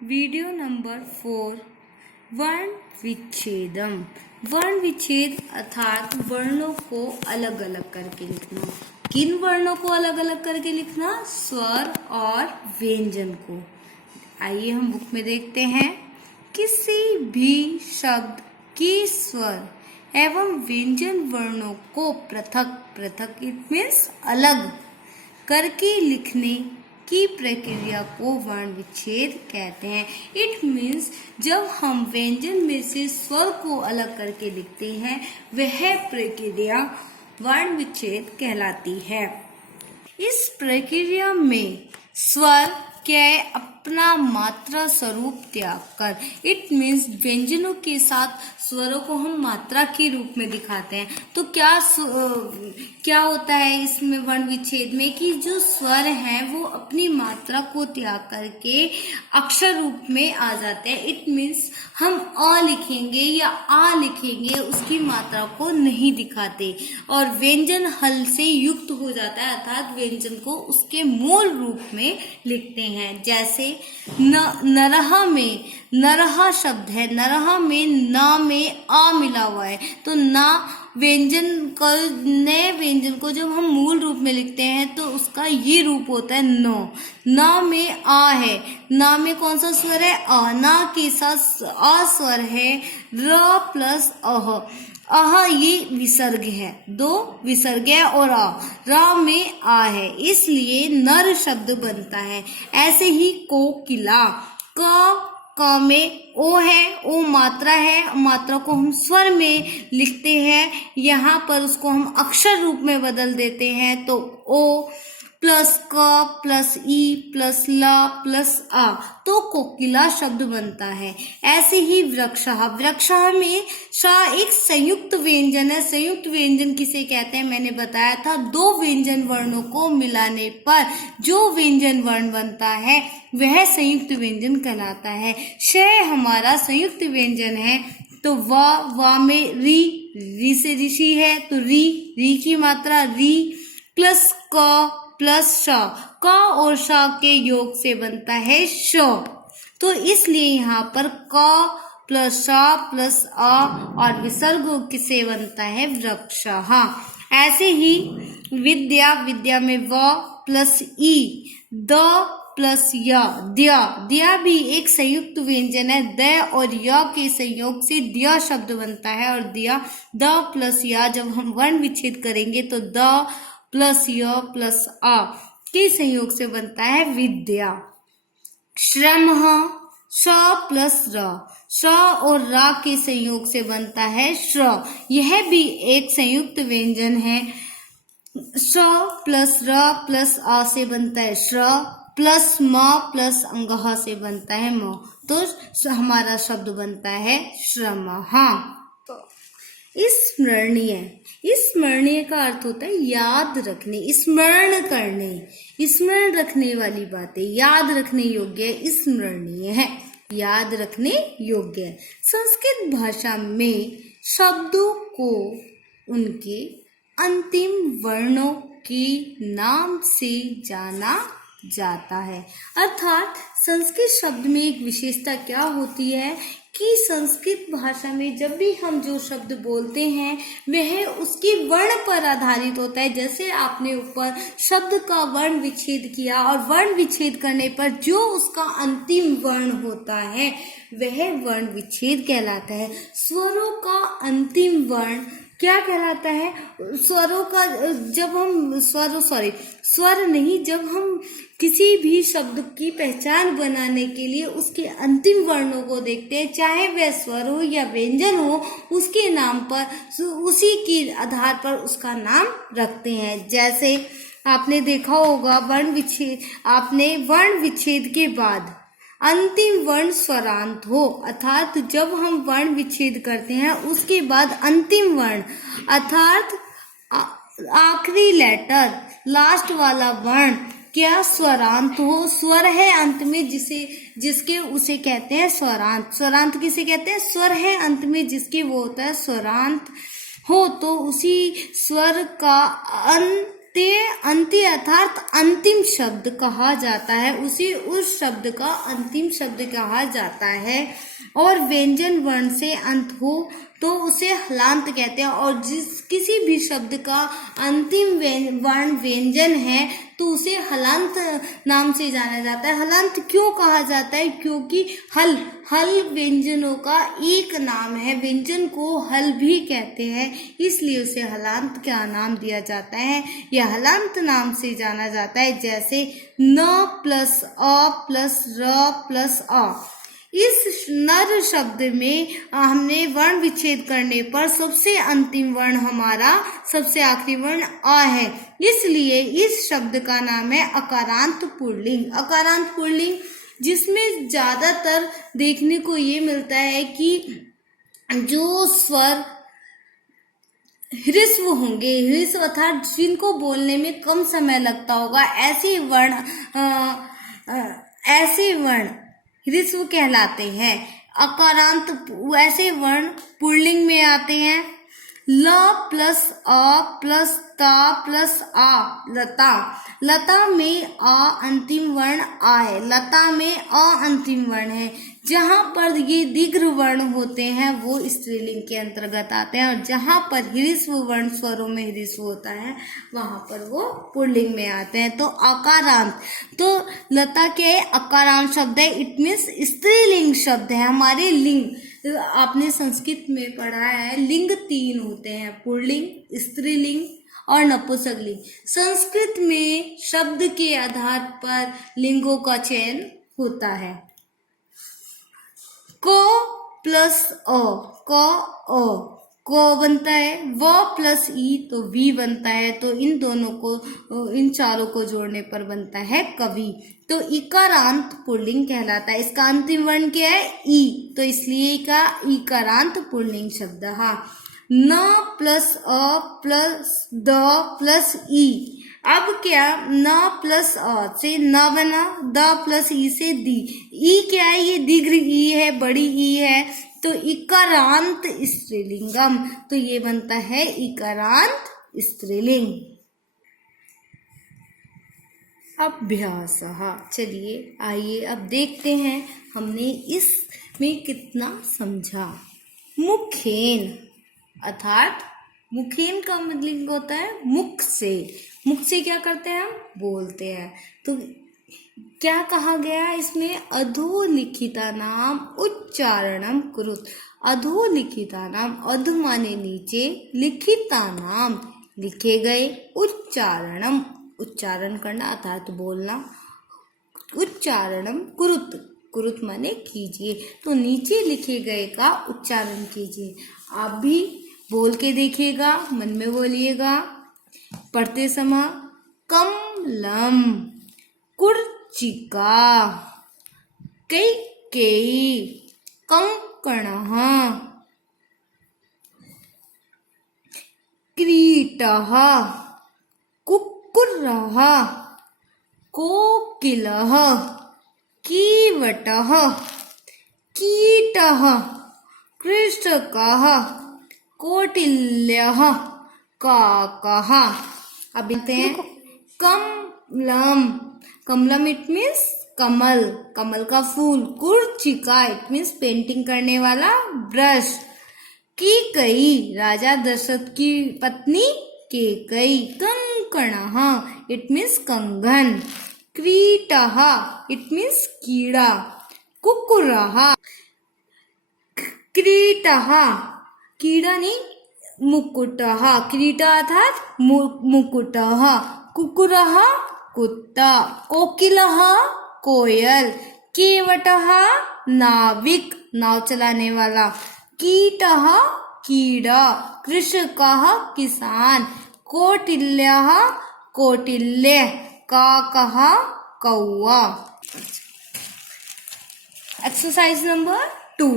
Video number 4 वर्ण विच्छेदम। वर्ण विच्छेद अर्थात वर्णों को अलग अलग करके लिखना। किन वर्णों को अलग अलग करके लिखना? स्वर और व्यंजन को। आइए हम बुक में देखते हैं। किसी भी शब्द की स्वर एवं व्यंजन वर्णों को पृथक पृथक इट मीन्स अलग करके लिखने की प्रक्रिया को वर्ण विच्छेद कहते हैं। इट मीन्स जब हम व्यंजन में से स्वर को अलग करके लिखते हैं वह प्रक्रिया वर्ण विच्छेद कहलाती है। इस प्रक्रिया में स्वर के अपना मात्रा स्वरूप त्याग कर इट मीन्स व्यंजनों के साथ स्वरों को हम मात्रा के रूप में दिखाते हैं। तो क्या होता है इसमें वर्ण विच्छेद में कि जो स्वर हैं वो अपनी मात्रा को त्याग करके अक्षर रूप में आ जाते हैं। इट मीन्स हम अ लिखेंगे या आ लिखेंगे उसकी मात्रा को नहीं दिखाते और व्यंजन हल से युक्त हो जाता है अर्थात व्यंजन को उसके मूल रूप में लिखते हैं। जैसे नरहा में नरहा शब्द है, नरहा में ना में आ मिला हुआ है तो ना व्यंजन को नए व्यंजन को जब हम मूल रूप में लिखते हैं तो उसका ये रूप होता है नो। ना में आ है, ना में कौन सा स्वर है? आ। ना के साथ आ स्वर है र प्लस अह। अह ये विसर्ग है, दो विसर्ग है और आ। रा में आ है इसलिए नर शब्द बनता है। ऐसे ही कोकिला क में ओ है, ओ मात्रा है, मात्रा को हम स्वर में लिखते हैं, यहाँ पर उसको हम अक्षर रूप में बदल देते हैं तो ओ प्लस क प्लस ई प्लस ला प्लस आ तो कोकिला शब्द बनता है। ऐसे ही वृक्षः, वृक्षः में शा एक संयुक्त व्यंजन है। संयुक्त व्यंजन किसे कहते हैं मैंने बताया था, दो व्यंजन वर्णों को मिलाने पर जो व्यंजन वर्ण बनता है वह संयुक्त व्यंजन कहलाता है। श हमारा संयुक्त व्यंजन है तो वा में री से ऋषि है तो री की मात्रा री प्लस क प्लस श, क और श के योग से बनता है श। तो इसलिए यहाँ पर क प्लस श प्लस आ और विसर्ग किसे बनता है? वृक्षः। ऐसे ही विद्या, विद्या में व प्लस ई द प्लस य द्या, द्या भी एक संयुक्त व्यंजन है। द और य के संयोग से द्या शब्द बनता है और द्या द प्लस या जब हम वर्ण विच्छेद करेंगे तो द प्लस य प्लस आ के संयोग से बनता है विद्या। श्रमः श प्लस र, श और रा के संयोग से बनता है श्र। यह भी एक संयुक्त व्यंजन है। श प्लस र प्लस आ से बनता है श्र प्लस म प्लस अंगह से बनता है म तो हमारा शब्द बनता है श्रमः। स्मरणीय, स्मरणीय का अर्थ होता है याद रखने, स्मरण करने, स्मरण रखने वाली बातें, याद रखने योग्य स्मरणीय है, याद रखने योग्य है। संस्कृत भाषा में शब्दों को उनके अंतिम वर्णों के नाम से जाना जाता है। अर्थात संस्कृत शब्द में एक विशेषता क्या होती है कि संस्कृत भाषा में जब भी हम जो शब्द बोलते हैं वह उसके वर्ण पर आधारित होता है। जैसे आपने ऊपर शब्द का वर्ण विच्छेद किया और वर्ण विच्छेद करने पर जो उसका अंतिम वर्ण होता है वह वर्ण विच्छेद कहलाता है। स्वरों का अंतिम वर्ण क्या कहलाता है? स्वरों का जब हम स्वर नहीं, जब हम किसी भी शब्द की पहचान बनाने के लिए उसके अंतिम वर्णों को देखते हैं, चाहे वह स्वर हो या व्यंजन हो, उसके नाम पर उसी के आधार पर उसका नाम रखते हैं। जैसे आपने देखा होगा वर्ण विच्छेद के बाद अंतिम वर्ण स्वरांत हो अर्थात जब हम वर्ण विच्छेद करते हैं उसके बाद अंतिम वर्ण अर्थात आखिरी लेटर लास्ट वाला वर्ण क्या स्वरांत हो, स्वर है अंत में जिसके उसे कहते हैं स्वरांत। स्वरांत किसे कहते हैं? स्वर है अंत में जिसके वो होता है स्वरांत हो तो उसी स्वर का ते अंत्य अर्थात अंतिम शब्द कहा जाता है, उसे उस शब्द का अंतिम शब्द कहा जाता है। और व्यंजन वर्ण से अंत हो तो उसे हलांत कहते हैं। और किसी भी शब्द का अंतिम वर्ण व्यंजन है तो उसे हलांत नाम से जाना जाता है। हलांत क्यों कहा जाता है? क्योंकि हल व्यंजनों का एक नाम है, व्यंजन को हल भी कहते हैं, इसलिए उसे हलांत का नाम दिया जाता है। यह हलांत नाम से जाना जाता है, जैसे न प्लस अ प्लस र प्लस अ। इस नर शब्द में हमने वर्ण विच्छेद करने पर सबसे अंतिम वर्ण हमारा सबसे आखिरी वर्ण अ है, इसलिए इस शब्द का नाम है अकारांत पुल्लिंग। अकारांत पुल्लिंग जिसमें ज्यादातर देखने को ये मिलता है कि जो स्वर ह्रस्व होंगे, ह्रस्व अर्थात जिनको बोलने में कम समय लगता होगा, ऐसे वर्ण ह्रस्व कहलाते हैं। अकारांत ऐसे वर्ण पुल्लिंग में आते हैं। ल प्लस अ प्लस ता प्लस आ, लता। लता में अ अंतिम वर्ण आ है, लता में अ अंतिम वर्ण है। जहां पर ये दीर्घ वर्ण होते हैं वो स्त्रीलिंग के अंतर्गत आते हैं, और जहां पर ह्रस्व वर्ण स्वरों में ह्रस्व होता है वहां पर वो पुल्लिंग में आते हैं। तो अकारांत, तो लता क्या है? अकारांत शब्द है, इट मीन्स स्त्रीलिंग शब्द है। हमारे लिंग आपने संस्कृत में पढ़ा है, लिंग 3 होते हैं, पुल्लिंग, स्त्रीलिंग और नपुंसकलिंग। संस्कृत में शब्द के आधार पर लिंगों का चयन होता है। को प्लस अ, को बनता है, व प्लस ई तो वी बनता है। तो इन दोनों को, इन चारों को जोड़ने पर बनता है कवि। तो इकारांत पुल्लिंग कहलाता है। इसका अंतिम वर्ण क्या है? ई, तो इसलिए का इकारांत पुल्लिंग शब्द। हाँ, न प्लस अ प्लस द प्लस ई। अब क्या, न प्लस अ से न बना, द प्लस ई से दी। ई क्या है? ये दीर्घ ई है, बड़ी ई है, तो इकारांत स्त्रीलिंगम, तो ये बनता है इकारांत स्त्रीलिंग। अभ्यास। चलिए आइए अब देखते हैं हमने इसमें कितना समझा। मुखेन अर्थात मुखेन का मतलब होता है मुख से। मुख से क्या करते हैं? हम बोलते हैं। तो क्या कहा गया है इसमें? अधोलिखिता नाम उच्चारणम कुरुत। अधोलिखिता नाम, अधो माने नीचे, लिखिता नाम लिखे गए, उच्चारणम उच्चारण करना अर्थात बोलना, उच्चारणम कुरुत, कुरुत माने कीजिए, तो नीचे लिखे गए का उच्चारण कीजिए। आप भी बोल के देखिएगा, मन में बोलिएगा पढ़ते समय। कमलम, कुर्चिका, कैकेयी, कंकणः, क्रीटः, कुक्कुरः, कोकिलः, कीवटः, कीटः, कृषकः, कौटिल्यः, काकः। अब देखते हैं कमलम। कमलम इट मीन्स कमल, कमल का फूल। कुर्चिका इट मीन्स पेंटिंग करने वाला ब्रश। कैकेयी राजा दशरथ की पत्नी कैकेयी। कंकणः इट मीन्स कंगन। क्रीटः इट मीन्स कीड़ा। कुक्कुरः, क्रीटः कीड़ा नहीं, मुकुटः, क्रीटा अर्थात मुकुटः। कुक्कुरः कुत्ता। कोकिलः कोयल। केवटः नाविक, नाव चलाने वाला। कीटः कीड़ा। कृषकः किसान। कौटिल्यः कौटिल्य। काकः कौवा। Exercise number 2।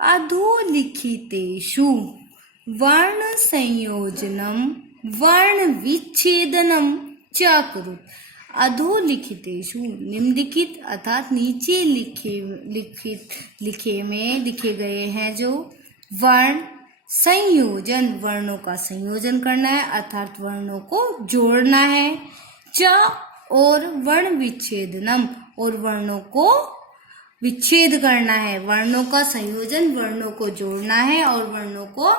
अधोलिखितेषु वर्ण संयोजनम वर्ण विच्छेदनम च कुरु। अधोलिखितेषु निम्नलिखित अर्थात नीचे लिखे में लिखे गए हैं जो वर्ण संयोजन, वर्णों का संयोजन करना है अर्थात वर्णों को जोड़ना है। च और वर्ण विच्छेदनम, और वर्णों को विच्छेद करना है। वर्णों का संयोजन, वर्णों को जोड़ना है और वर्णों को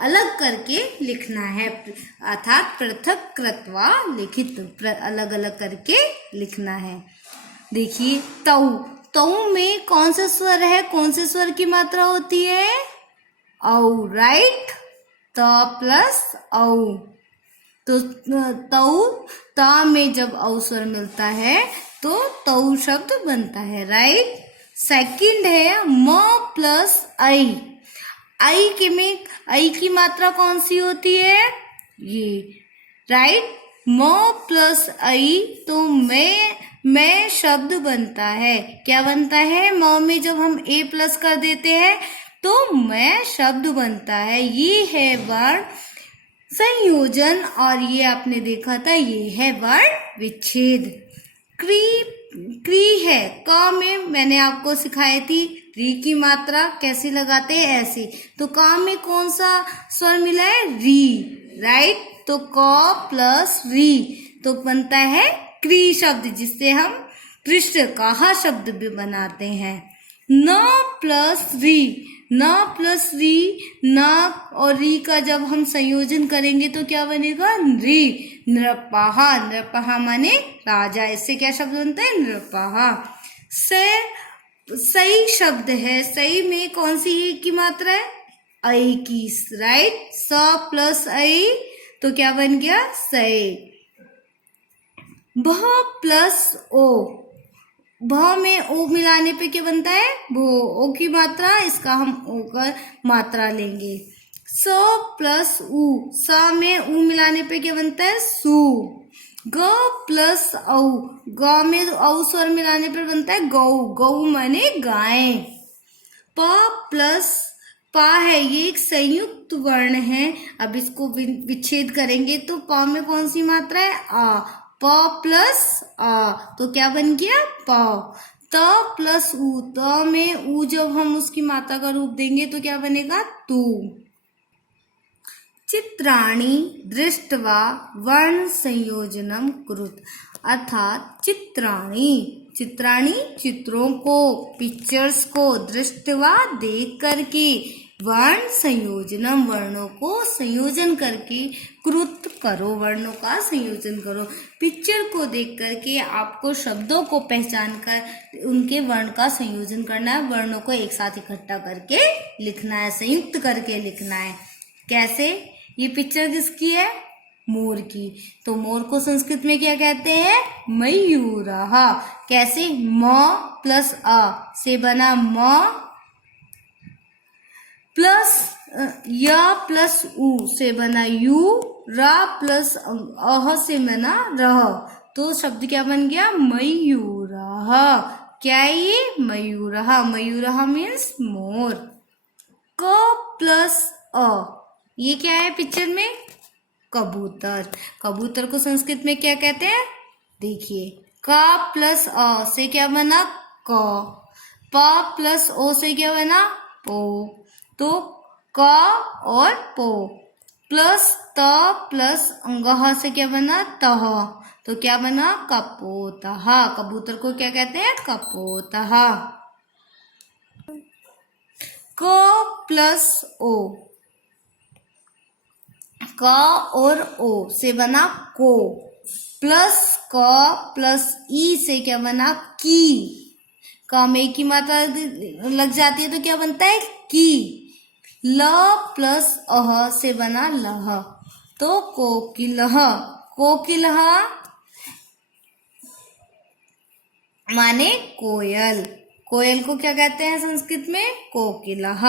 अलग करके लिखना है अर्थात पृथक कृत्वा लिखित, अलग अलग करके लिखना है। देखिए तऊ, तऊ में कौन सा स्वर है, कौन से स्वर की मात्रा होती है? औ, राइट, त प्लस औ। तो तऊ, ता में जब औ स्वर मिलता है तो तऊ शब्द बनता है, राइट। सेकंड है म प्लस आई। आई के में आई की मात्रा कौन सी होती है? ये, राइट। म प्लस आई तो मैं शब्द बनता है। क्या बनता है? म में जब हम ए प्लस कर देते हैं तो मैं शब्द बनता है। ये है वर्ण संयोजन और ये आपने देखा था, ये है वर्ण विच्छेद। क्री है, क में मैंने आपको सिखाई थी री की मात्रा कैसे लगाते हैं, ऐसे। तो क में कौन सा स्वर मिला है? री, राइट। तो क प्लस री तो बनता है क्री शब्द, जिससे हम पृष्ठ काहा शब्द भी बनाते हैं। न प्लस री, न प्लस री, न और री का जब हम संयोजन करेंगे तो क्या बनेगा? री। नृपहा, नृपहा माने राजा, इससे क्या शब्द बनता है? नृपहा। से सही शब्द है, सही में कौन सी की मात्रा है? आई की, राइट। स प्लस आई तो क्या बन गया? सही। भ प्लस ओ, भ में ओ मिलाने पे क्या बनता है? भो। ओ की मात्रा, इसका हम ओ का मात्रा लेंगे। स प्लस उ, स में उ मिलाने पे क्या बनता है? सु। ग प्लस औ, ग में औ स्वर मिलाने पर बनता है गौ, गौ माने गाय। प प्लस पा है, ये एक संयुक्त वर्ण है। अब इसको विच्छेद करेंगे तो प में कौन सी मात्रा है? आ। प प्लस आ तो क्या बन गया? प। त प्लस उ, त में उ जब हम उसकी मात्रा का रूप देंगे तो क्या बनेगा? तू। चित्राणि दृष्ट्वा वर्ण संयोजनम कुरुत, अर्थात चित्राणि, चित्राणि चित्रों को, पिक्चर्स को, दृष्ट्वा देख करके, वर्ण संयोजनम वर्णों को संयोजन करके, कृत करो वर्णों का संयोजन करो। पिक्चर को देख करके आपको शब्दों को पहचान कर उनके वर्ण का संयोजन करना है, वर्णों को एक साथ इकट्ठा करके लिखना है, संयुक्त करके लिखना है। कैसे? ये पिक्चर किसकी है? मोर की। तो मोर को संस्कृत में क्या कहते हैं? मयूरः। कैसे? म प्लस अ से बना म, प्लस य प्लस उ से बना यू, रा प्लस अह से बना रह। तो शब्द क्या बन गया? मयूरः। क्या है ये? मयूरः। मयूरः मीन्स मोर। क प्लस अ, ये क्या है पिक्चर में? कबूतर। कबूतर को संस्कृत में क्या कहते हैं? देखिए, क प्लस अ से क्या बना? क। प प्लस ओ से क्या बना? पो। तो क और पो। प्लस त प्लस अंगह से क्या बना? तह। तो क्या बना? कपोतः। कबूतर को क्या कहते हैं? कपोतः। क प्लस ओ, क और ओ से बना को। प्लस क प्लस ई से क्या बना? की। क में की मात्रा लग जाती है तो क्या बनता है? की। ल प्लस अह से बना लह, तो कोकिलः। कोकिलः माने कोयल। कोयल को क्या कहते हैं संस्कृत में? कोकिलः।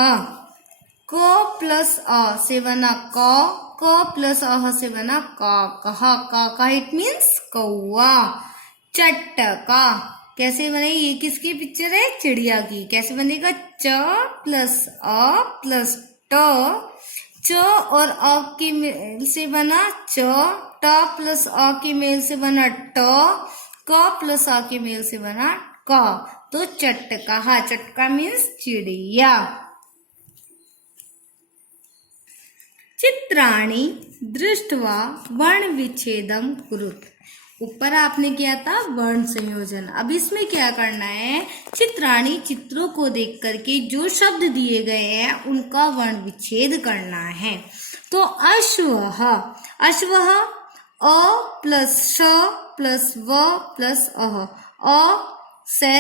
क प्लस अ से बना क, क प्लस अह से बना का, कहा, का इट मीन्स कौआ। चट्टका कैसे बने? ये किसकी पिक्चर है? चिड़िया की। कैसे बनेगा? च प्लस अ प्लस ट, च और अ के मेल से बना च, ट प्लस अ के मेल से बना ट, क प्लस अ के मेल से बना क। तो चट्टका। चट्टका मीन्स चिड़िया। चित्राणि दृष्ट्वा वर्ण विच्छेदम कुरुत। ऊपर आपने किया था वर्ण संयोजन, अब इसमें क्या करना है, चित्राणि चित्रों को देख करके जो शब्द दिए गए हैं उनका वर्ण विच्छेद करना है। तो अश्वः, अश्वः अ प्लस श प्लस व प्लस अह, अ से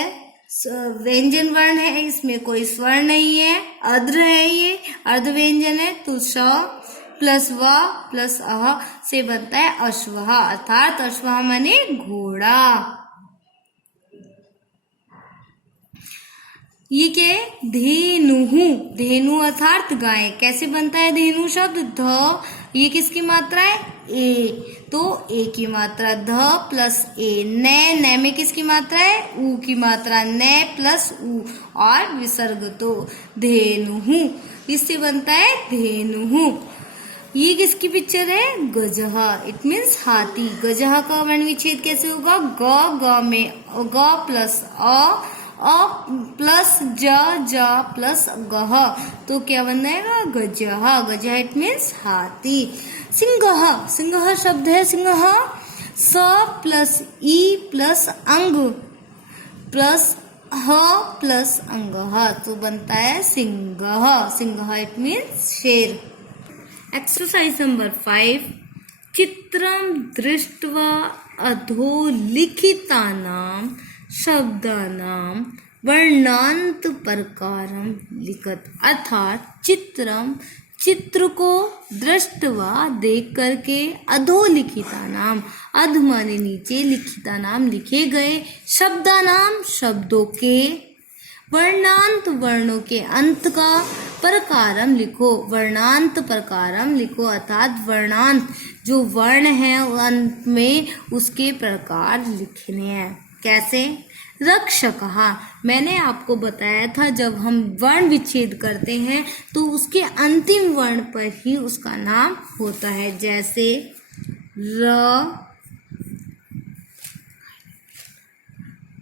व्यंजन वर्ण है, इसमें कोई स्वर नहीं है, अर्ध है, ये अर्ध व्यंजन है, तो श प्लस व प्लस अह से बनता है अश्वः, अर्थात अश्वः माने घोड़ा। ये क्या है, धेनु, धेनु अर्थात गाय। कैसे बनता है धेनु शब्द, ध, ये किसकी मात्रा है, ए, तो ए की मात्रा ध प्लस ए। नै, नै में किसकी मात्रा है, ऊ की मात्रा, नै प्लस ऊ, और विसर्ग तो धेनु, इससे बनता है धेनु। ये किसकी पिक्चर है, गजह, इट मीन्स हाथी। गजह का वर्ण विच्छेद कैसे होगा, ग, ग में ग प्लस अ प्लस ज प्लस गह, तो क्या बन जाएगा, गजह, गजह इट मीन्स हाथी। सिंह, सिंह शब्द है, सिंह स प्लस ई प्लस अंग प्लस ह प्लस अंग, तो बनता है सिंह, सिंह इट मीन्स शेर। एक्सरसाइज नंबर 5, चित्रम दृष्ट्वा अधोलिखितानां शब्दानां वर्णांत प्रकारम लिखत। अर्थात चित्रम, चित्र को दृष्टवा देख करके, अधोलिखितानाम, अध माने नीचे, लिखितानाम लिखे गए, शब्दानाम शब्दों के, वर्णांत वर्णों के अंत का, प्रकारम लिखो, वर्णांत प्रकारम लिखो, अर्थात वर्णांत जो वर्ण है अंत में उसके प्रकार लिखने हैं। कैसे, रक्षकः, मैंने आपको बताया था जब हम वर्ण विच्छेद करते हैं तो उसके अंतिम वर्ण पर ही उसका नाम होता है, जैसे र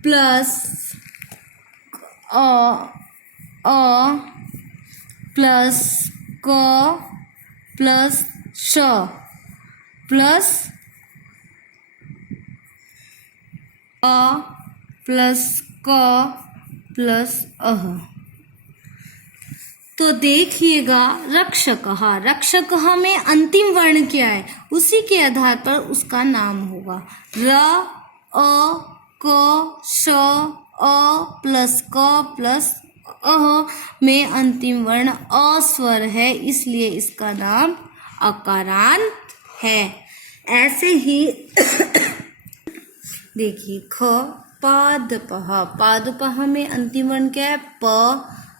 प्लस अ प्लस क प्लस श प्लस अ प्लस क प्लस अह। तो देखिएगा, रक्षकः, रक्षकः में अंतिम वर्ण क्या है, उसी के आधार पर उसका नाम होगा। र अ क श अ प्लस क प्लस अह में अंतिम वर्ण अ स्वर है, इसलिए इसका नाम अकारांत है। ऐसे ही देखिए, ख पादपः, पादपः में अंतिम वर्ण क्या है, प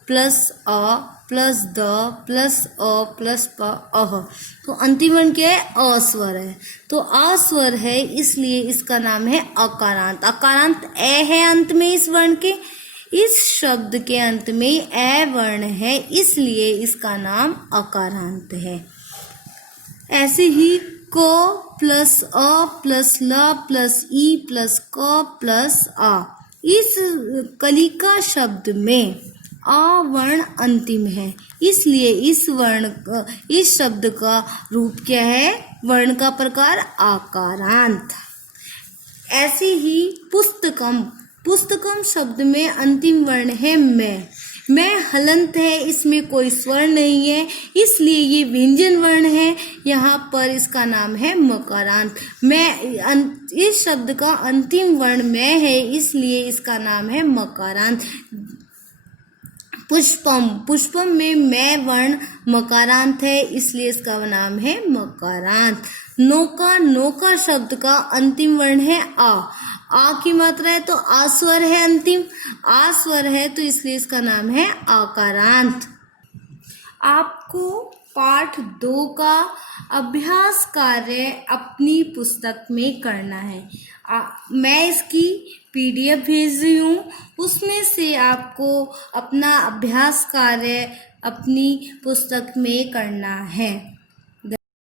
प्लस अ प्लस द प्लस अ प्लस प अह, तो अंतिम वर्ण क्या है, अ स्वर है, तो अ स्वर है इसलिए इसका नाम है अकारांत। अकारांत ए है अंत में इस वर्ण के, इस शब्द के अंत में ए वर्ण है इसलिए इसका नाम अकारांत है। ऐसे ही क प्लस अ प्लस ल प्लस ई प्लस क प्लस आ, इस कलिका शब्द में आ वर्ण अंतिम है इसलिए इस शब्द का रूप क्या है, वर्ण का प्रकार आकारांत। ऐसे ही पुस्तकम, पुस्तकम शब्द में अंतिम वर्ण है मैं हलंत है, इसमें कोई स्वर नहीं है इसलिए ये व्यंजन वर्ण है, यहाँ पर इसका नाम है मकारांत। इस शब्द का अंतिम वर्ण मैं है इसलिए इसका नाम है मकारांत। पुष्पम, पुष्पम में मैं वर्ण मकारांत है इसलिए इसका नाम है मकारांत। नौका, नौका शब्द का अंतिम वर्ण है आ की मात्रा है तो आ स्वर है, अंतिम आ स्वर है तो इसलिए इसका नाम है आकारांत। आपको पाठ 2 का अभ्यास कार्य अपनी पुस्तक में करना है। मैं इसकी PDF भेज रही हूँ, उसमें से आपको अपना अभ्यास कार्य अपनी पुस्तक में करना है।